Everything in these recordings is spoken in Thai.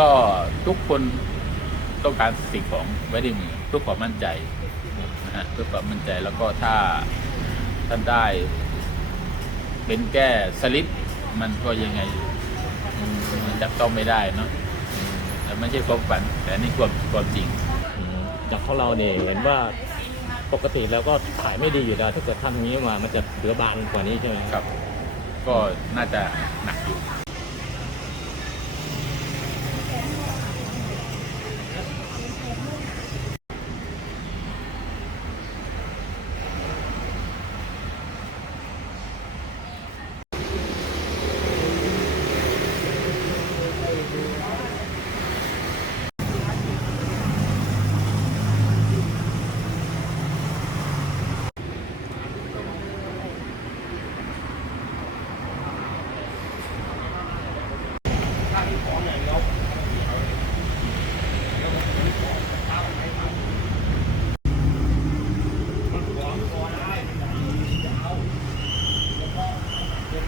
ก็ทุกคนต้องการสิ่งของไว้ในมือเพื่อความมั่นใจนะฮะเพื่อความมั่นใจแล้วก็ถ้าท่านได้ เป็นแก้สลิปมันก็ยังไงอืมมันจับต้องไม่ได้เนาะอืมแต่ไม่ใช่ความฝัน แต่อันนี่ความความจริงอืมจากของเราเนี่ยเห็นว่าปกติแล้วก็ขายไม่ดีอยู่แล้วถ้าเกิดทำอย่างนี้มามันจะเหลือบานกว่านี้ใช่ไหมครับ ก็น่าจะหนักอยู่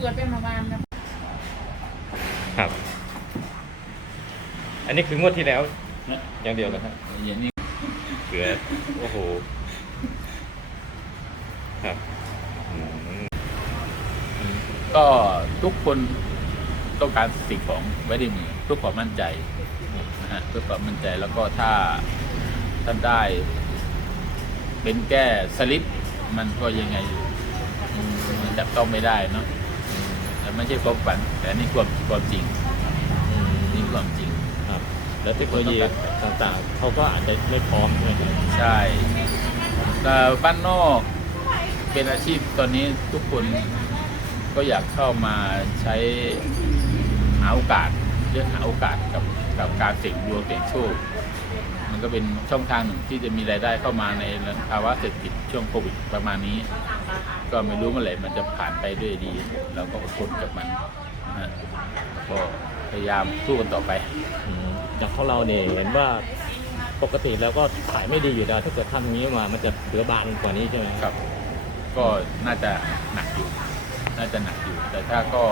เตือนเป็นมาวานเนาะครับ อันนี้คืองวดที่แล้วอย่างเดียวนะฮะอย่างนี้เหลือโอ้โห ครับอืมก็ทุกคนต้องการสิ่งของไว้ในมือเพื่อความมั่นใจนะฮะเพื่อความมั่นใจแล้วก็ถ้าท่านได้ เป็นแก้สลิปมันก็ยังไงอืมมันจับต้องไม่ได้เนาะอืมแต่ ไม่ใช่ความฝัน แต่อันนี่ความความจริงอืมนี่ความจริงครับ แล้วเทคโนโลยีต่างๆเขาก็อาจจะไม่พร้อมใช่ไหมครับใช่แต่บ้านนอกเป็นอาชีพตอนนี้ทุกคนก็อยากเข้ามาใช้หาโอกาสเรื่องหาโอกาสกับกับการเสี่ยงดวงเสี่ยงโชค มันก็เป็นช่องทางหนึ่งที่จะมีรายได้เข้ามาในภาวะเศรษฐกิจช่วงโควิดประมาณนี้ ก็ไม่รู้เมื่อไหร่มันจะผ่านไปด้วยดี เราก็อดทนกับมันนะฮะก็พยายามสู้กันต่อไป อืมจากของเราเนี่ยเห็นว่าปกติแล้วก็ขายไม่ดีอยู่แล้วถ้าเกิดทำอย่างนี้มามันจะเหลือบานกว่านี้ใช่ไหมครับ ก็น่าจะหนักอยู่ น่าจะหนักอยู่ แต่ถ้าก็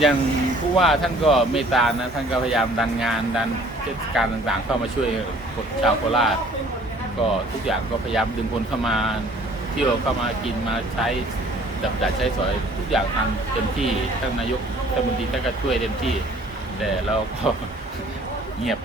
อย่างผู้ว่าท่านก็เมตตานะ ท่านก็พยายามดันงานดัน เทศกาลต่างๆ เข้ามาช่วยคนชาวโคราชก็ทุกอย่างก็พยายามดึงคนเข้ามาเที่ยวเข้ามากินมาใช้จับจ่ายใช้สอยทุกอย่างทำเต็มที่ท่านนายกท่านมนตรีท่านก็ช่วยเต็มที่ แต่เราก็เงียบ